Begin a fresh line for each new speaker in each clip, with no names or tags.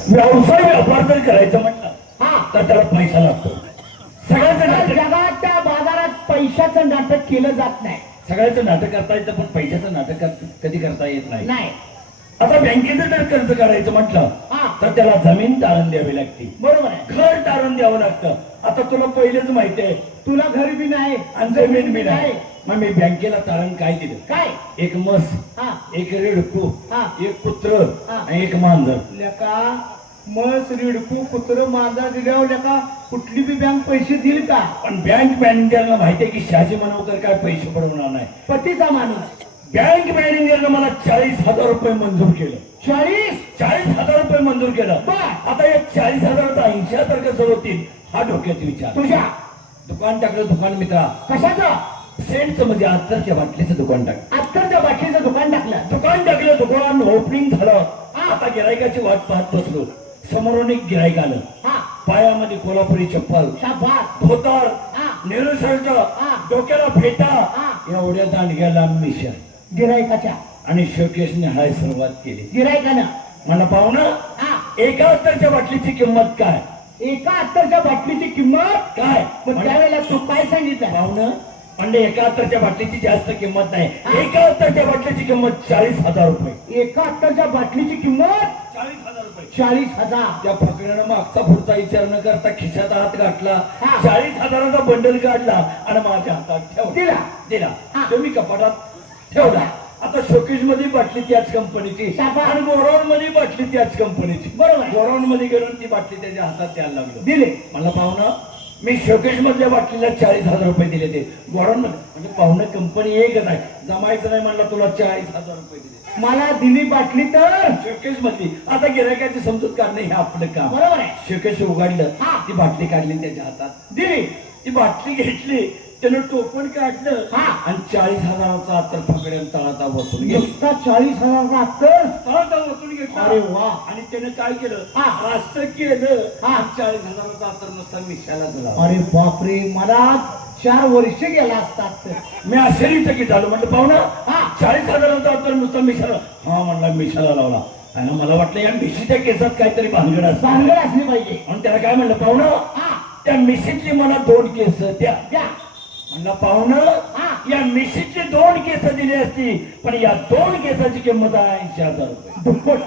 व्यवसाय व्यापार जर करायचं म्हटलं तर त्याला पैसा लागतो. सगळ्याचं नाटक
जगाच्या बाजारात पैशाचं नाटक केलं जात नाही.
सगळ्याचं नाटक करता येतं पण पैशाचं नाटक कधी करता येत नाही.
नाही.
आता बँकेचं जर कर्ज करायचं म्हटलं तर त्याला जमीन तारण द्यावी लागते.
बरोबर आहे.
घर तारण द्यावं लागतं. आता तुला पहिलेच माहिती आहे
तुला घर बी नाही
आणि जमीन बी नाही. मग मी बँकेला तारण काय दिलं?
काय?
एक म्हस, एक रेडकू, एक कुत्र आणि एक मांजर.
लेका म्हस रिडकू कुत्र मांजर दिल्यावर लेका कुठली बी बँक पैसे देईल का?
पण बँक मॅनेजरला माहिती आहे की शहाजी मनवकर काय पैसे पडवणार नाही.
पतीचा माणूस.
बँक मॅनेजरनं मला 40,000 रुपये मंजूर केलं. 40,000 रुपये मंजूर केलं. आता या 40,000 80,000 कसं होतील हा डोक्यात विचार.
तुझ्या
दुकान टाकलं. दुकान मित्रा
कशाचं?
सेंटचं म्हणजे अत्तरच्या बाटलीचं दुकान टाकलं.
अत्तरच्या बाटलीचं दुकान टाकलं.
दुकान ओपनिंग झालं. आता गिरायकाची वाट पाहत बसलो. समोरून एक गिरायक आलं. पायामध्ये कोल्हापुरी चप्पल, धोतर, नेहरू शर्ट, डोक्याला फेटा, एवढ्या दांडग्याला मिशा
गिरायकाच्या
आणि शोकेशने हाय सुरुवात केली.
गिरायकानं
मला पाहुणं एका अत्तरच्या बाटलीची किंमत काय?
एका अत्तरच्या बाटलीची किंमत
काय?
मग त्यावेळेला तू काय सांगितलं?
पाहुणं म्हणजे एका अत्तरच्या बाटलीची जास्त किंमत नाही. एका अत्तरच्या बाटलीची किंमत 40,000 रुपये.
एका अत्तरच्या बाटलीची किंमत
40,000 रुपये.
40,000.
त्या फकड्यानं मागचा पुढचा विचार न करता खिशात हात घातला. 40,000चा बंडल काढला आणि माझ्या हातात दिला. तो मी कपाटात ठेवला. आता शोकेश मध्ये बाटली त्याच कंपनीची आणि गोराऊंड मध्ये बाटली त्याच कंपनीची.
बरोबर.
गोराऊंड मध्ये गेलो ती बाटली त्याच्या हातात द्यायला लागलो.
दिले.
मला पाहुणं मी शोकेश मधल्या बाटलीला 40,000 रुपये दिले. ते गोराऊंड मध्ये म्हणजे पाहुणं कंपनी एकच आहे. जमायचं नाही म्हणला तुला 40,000 रुपये दिले.
मला दिली बाटली तर
शोकेश मधली. आता गिरायकाची समजूत काढणे हे आपलं काम.
बरोबर आहे.
शोकेश उघडलं. ती बाटली काढली त्याच्या हातात दिली. ती बाटली घेतली. त्यानं टोपण काढलं आणि 40,000चा अत्तर फकड्यानं तळाता बसून घेतला.
40,000चा अत्तर
तळाता बसून घेतला.
अरे वा.
आणि त्यानं काय केलं? असं केलं. 40,000चा अत्तर नुसता मिशाला झाला.
अरे बापरे. मला 4 वर्ष गेला असतात.
मी आश्चर्यचकित झालो. म्हटलं पाहुणा 40,000चा अत्तर नुसता मिशाला? हा म्हणला मिशाला लावला. आणि मला वाटलं या मिशीच्या केसात काहीतरी भानगड
असली पाहिजे.
म्हणून त्याला काय म्हणलं? पाहुणा त्या मिशीतली मला 2 केस द्या. म्हणलं पाहुणं या मिशीतली 2 केस दिली असती पण या 2 केसाची किंमत आहे 80,000 रुपये.
दुप्पट.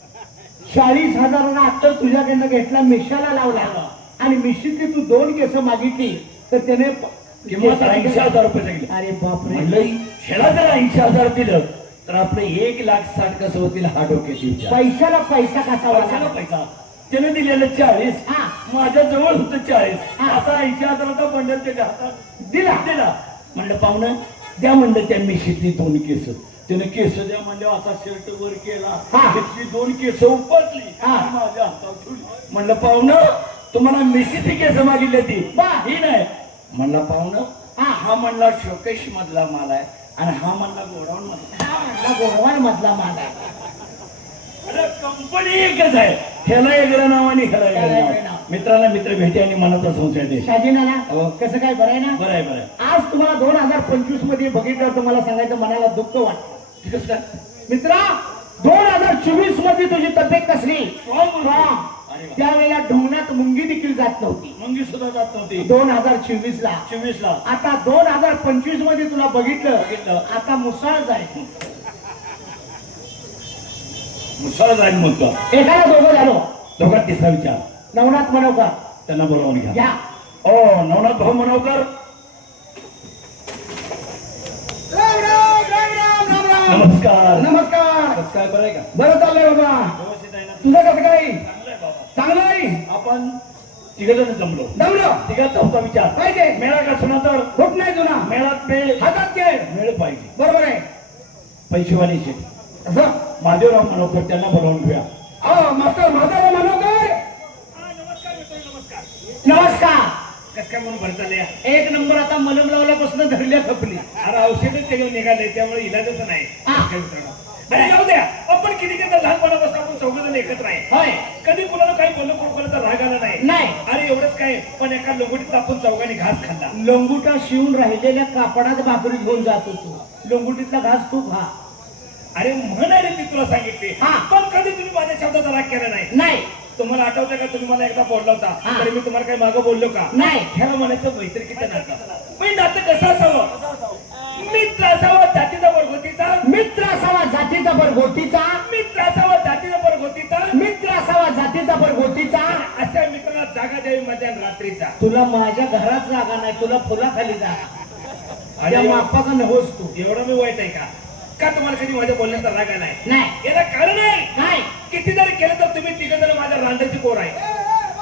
40,000चा अत्तर तुझ्याकडनं घेतला, मिशाला लावला आणि मिशीतली तू 2 केस मागितली तर त्याने
किंमत 80,000 रुपये सांगितली.
अरे बापरे.
म्हणलं ह्याला जर 80,000 दिलं तर आपलं 1,60,000 कसं होतील हा डोक्याची विचार.
पैशाला पैसा कसा
पैशाला पैसा. त्याने दिलेलं 40. माझ्या जवळ होतं 40. असा 80,000चा बंडल त्याच्या हातात दिला. म्हणलं पाहुणं द्या म्हणलं त्या मिशीतली 2 केस. त्याने केस द्या म्हणलं. असा शर्ट वर केला. घेतली 2 केस उपसली माझ्या हातात ठेवली. म्हणलं पाहुणं तुम्हाला मिशीची केस मागितली ती ही नाही. म्हणला पाहुणं हा म्हणला शोकेश मधला माल आहे आणि हा म्हणला गोडाऊन
मधला माल आहे.
कंपनी एकच आहे. ह्याला वेगळं नाव आणि ह्याला वेगळं नाव. मित्राला मित्र भेटे आणि मनाचा संशय दे.
शाजी नाना कसं काय? बरं आहे ना?
बरं आहे. बरं आहे.
आज तुम्हाला 2025 मध्ये बघितलं तर मला सांगायचं मनाला दुःख वाटतं.
कसं काय
मित्रा? 2024 मध्ये तुझी तब्येत कसली? त्यावेळेला ढोंगणात मुंगी देखील जात नव्हती.
मुंगी सुद्धा जात नव्हती
2024 ला. आता 2025 मध्ये तुला बघितलं आता मुसळ जाईल.
मुसळ जाईल म्हणतो.
एकाला दोघं झालो.
दोघात तिसरा विचार.
नवनाथ मनोकर
त्यांना बोलावून घ्या.
ओ
नवनाथ भाऊ मनोकर नमस्कार.
नमस्कार.
कसं काय? बरं आहे का?
बरं चाललंय बाबा.
व्यवस्थित आहे ना?
तुझं कसं काय?
चांगलं आहे बाबा.
चांगलं आहे.
आपण तिघजण जमलो. तिघा चौथा विचार
पाहिजे.
मेळा का सुना तर
होत नाही जुना.
मेळात मेळ
हातात घे.
मेळ पाहिजे.
बरोबर आहे.
पैसेवाली शेती
असं
महादेवराव मनोकर त्यांना बोलावून घ्या.
मास्टर महादेवराव मनोकर नमस्कार.
कसं काय म्हणून भर चालले?
एक नंबर. आता मलम लावल्यापासून धरल्या खपली.
अरे औषधच त्याच्यावर निघाले त्यामुळे इलाजच नाही. अरे जाऊ द्या. आपण किती लहानपणापासून आपण 4 जण एकत्र आहे.
होय.
कधी कुणाला काही बोललं कोणाचा राग आला नाही. अरे एवढंच काय पण एका लंगोटीत आपण 4घांनी घास खाल्ला.
लंगुटा शिवून राहिलेल्या कापडात भाकरी घेऊन जात होतो. लंगुटीतला घास तू खा.
अरे म्हण रे मी तुला सांगितले पण कधी तुम्ही माझ्या शब्दाचा राग केला नाही. तुम्हाला आठवतं का तुम्ही मला एकदा बोलला होता
हा.
तरी मी तुम्हाला काही मागं बोललो का
नाही.
ह्याला म्हणायचं मैत्रिकीचं नातं मी नातं कसं असावं मित्र असावा जातीचा परगोतीचा
मित्र असावा जातीचा परगोटीचा
मित्र असावा जातीचा परगोतीचा
मित्र असावा जातीचा परगोटीचा
अशा मित्राला जागा द्यावी मध्यान रात्रीचा
तुला माझ्या घरात जागा नाही तुला फुलाखाली जागा
आणि
त्या मापाचा नव्हस तू
एवढं मी वाईट आहे का तुम्हाला कधी माझ्या बोलण्याचा राग आलाय
नाही
याला कारण आहे
काय
किती जरी केलं तर तुम्ही तिघ जण माझ्या रांडाची पोर आहे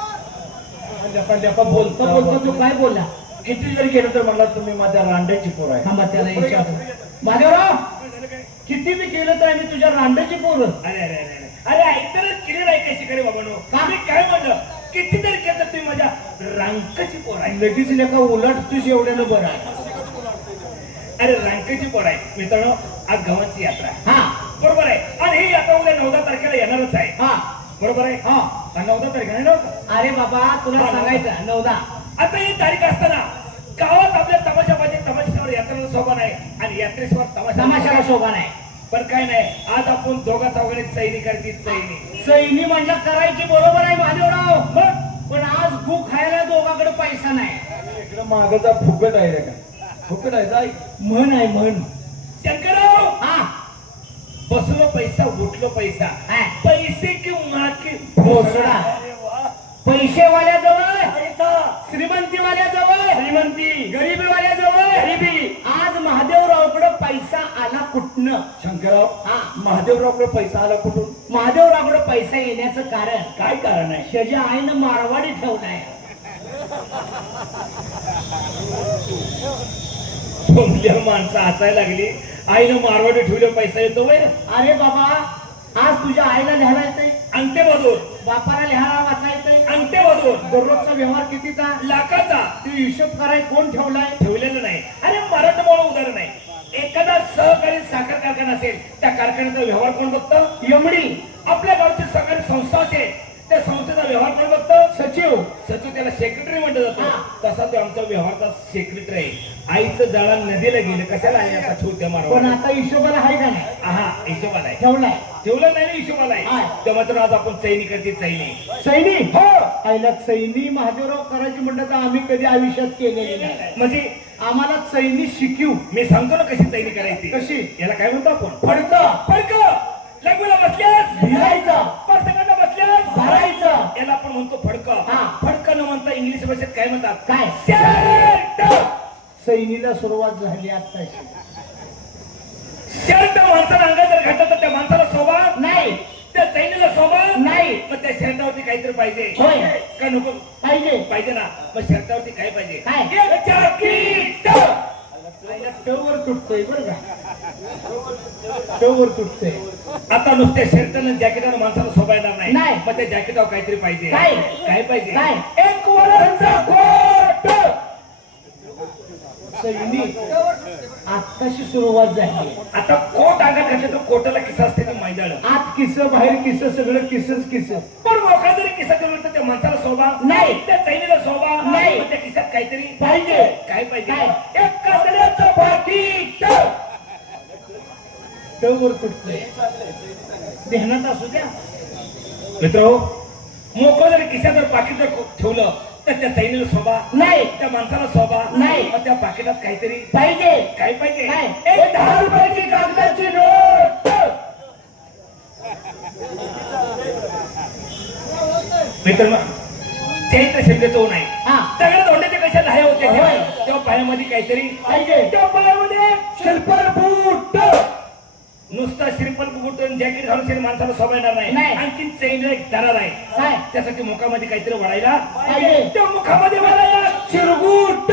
बोलतो बोलतो तू काय बोलला
किती जरी केलं तर मला तुम्ही माझ्या रांडाची पोर आहे
थांबा त्याला विचारतो महादेवराव किती बी केलं तर आम्ही तुझ्या रांडाची पोरं
अरे अरे अरे अरे ऐकतच क्लिअर आहे कशी करे बाबांनो
का?
मी काय म्हणलं किती जरी केलं तर तुम्ही माझ्या रांकाची पोर आहे
लगेच लेखा उलट तुझी एवढ्यानं बरं आहे
अरे रांकाची पोर आहे मित्रांनो आज गावाची यात्रा आहे
हा
बरोबर आहे आणि ही यात्रा उद्या 9 तारखेला येणारच आहे
हा
बरोबर आहे
हा
9 तारखेला येणार होतं.
अरे बाबा तुला
हा,
सांगायचं 9
आता ही तारीख असताना गावात आपल्या तमाशा पाहिजे तमाशावर यात्रेला शोभा नाही आणि यात्रेश्वर
तमाशाला शोभा नाही
पण काय नाही आज आपण दोघा चौघांनी चैनी करते चैनी
सैनी म्हणलं करायची बरोबर आहे महादेवराव
मग
पण आज गु खायला दोघाकडे पैसा नाही
इकडे मागचा फुकट आहे रे का फुकट आहे जाय
म्हण आहे म्हण
शंकरराव
हा
बसलो पैसा उठलो पैसा
हा.
पैसे की माकी
भोसडा.
अरे वा.
पैसेवाल्याजवळ
पैसा
श्रीमंतीवाल्याजवळ
श्रीमंती
गरीबीवाल्याजवळ
गरिबी
आज महादेवरावकडे पैसा आला कुठनं
शंकरराव
हा
महादेवरावकडे पैसा आला कुठून
महादेवरावकडे पैसा येण्याचं कारण
काय कारण आहे
त्याच्या आईनं मारवाडी ठेवलाय
बोंबल्या माणसं हसायला लागली आईनं मारवाडी ठेवलं पैसा येतो वय
अरे बाबा आज तुझ्या आईला लिहायला येतंय
अंगठे वाजवून
बापाला लिहायला वाचा येतंय
अंगठे वाजवून
दररोजचा व्यवहार कितीचा
लाखाचा
तू हिशोब कराय कोण ठेवलाय
ठेवलेलं नाही अरे मराठमोळं उदाहरण आहे एखादा सहकारी साखर कारखाना असेल त्या कारखान्याचा व्यवहार कोण बघतं
यमडी
आपल्या गावची सहकारी संस्था असेल त्या संस्थेचा व्यवहार कोण बघतं
सचिव
सचिव त्याला सेक्रेटरी म्हटलं
हा.
जातं तसा तो आमचा व्यवहारचा सेक्रेटरी आहे आईचं जाळा नदीला गेलं कशाला आई आता ठेवते
पण
मारा
आता हिशोबाला आहे का नाही
हा हिशोबाला आहे
ठेवलाय
ठेवलं नाही ना हिशोबाला
हा.
आहे तेव्हा तर आज आपण चैनी करते चैनी
सैनी
हो
आईला सैनी महादेवराव करायची म्हणलं तर आम्ही कधी आयुष्यात केलेली नाही
म्हणजे
आम्हाला सैनी शिकवू
मी सांगतो ना कशी चैनी करायची
कशी?
याला काय म्हणतो आपण
फडकं
फडक लग्नाला बसल्यास
भिरायचं
पक्षाकडनं बसल्यास
भरायचं
याला आपण म्हणतो फडकं
हा.
फडकं न म्हणता इंग्लिश भाषेत काय म्हणतात
काय
शर्ट
सैनीला सुरुवात झाली आत्ताशी
शर्ट माणसाला अंगात जर घातलं तर त्या माणसाला शोभा
नाही
त्या चैनीला शोभा
नाही
मग त्या शर्टावरती काहीतरी पाहिजे
होय.
का नको
पाहिजे
पाहिजे ना मग शर्टावरती काय पाहिजे
काय?
एक जॅकेट
आईला टवर तुटतोय बरं का टवर तुटतोय
आता नुसत्या शर्टानं जॅकेटानं माणसाला शोभा येणार
नाही.
नाही मग त्या जॅकेटावर काहीतरी पाहिजे
काय?
काय पाहिजे
काय?
एक वरांचा कोट
सैनी आत्ताशी सुरुवात झाली
आता कोट अंगात घातलं तर कोटाला किस्सा असते ते मैदान
आत किस बाहेर किस सगळं किसच किस
पण मोका जरी किस्सा केला तर त्या माणसाला शोभा
नाही.
त्या चैनीला शोभा
नाही.
मग त्या किस्सात काहीतरी
पाहिजे.
काय पाहिजे
काय?
एक कातड्याचं पाकिट
टवर तुटतोय ध्यानात असू द्या
मित्र मोकळं जरी खिशात जर पाकिट जर ठेवलं तर त्या चैनीला शोभा
नाही.
त्या माणसाला शोभा
नाही.
मग त्या पाकिटात काहीतरी
पाहिजे
काय पाहिजे
काय?
एक 10 रुपयाची कागदाची नोट मित्र चैत्र शब्दाचं नाही
हा
सगळ्या धोंड्याचे कशा लहाय होते
होय.
तेव्हा पायामध्ये काहीतरी
पाहिजे.
त्या पायामध्ये श्रीफळ बूट नुसता श्रीफळ बूट आणि जॅकेट घालून तरी माणसाला शोभा येणार
नाही.
नाही आणखी चैनला एक दरार आहे
काय
त्यासाठी मुखामध्ये काहीतरी वडायला
पाहिजे.
त्या मुखामध्ये वडायला चिरगुट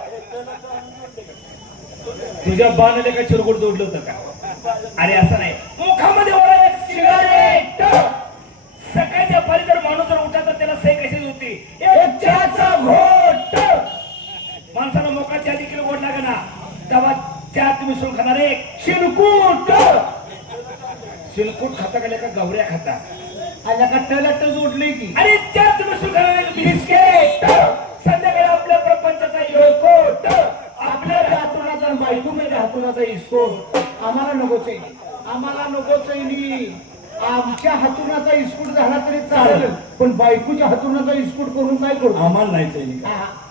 तुझ्या बाणाला काय चिरगुट जोडलं होतं का अरे असं नाही मुखामध्ये वडायला सिगारेट सकाळच्या पारी जर माणूस जर उठा तर त्याला सही कशी होती एक चहाचा घोट माणसाला मोकाच्या देखील गोड लागना तेव्हा चहा तुम्ही सोडून खाणार एक शिलकूट शिलकूट खाता का गवऱ्या खाता
आल्या का टलट जोडलंय की
अरे चहा तुम्ही सोडून खाणार एक बिस्किट संध्याकाळी आपल्या प्रपंचाचा योकोट
आपल्या हातुनाचा बायको मेरे हातुनाचा इसको आम्हाला नको चैनी आम्हाला नको चैनी आमच्या हातुनाचा इस्कूट झाला तरी चालेल, पण बायकोच्या हातुनाचा इस्कूट करून काय करतो?
आम्हाला नाही सैनिक
हा.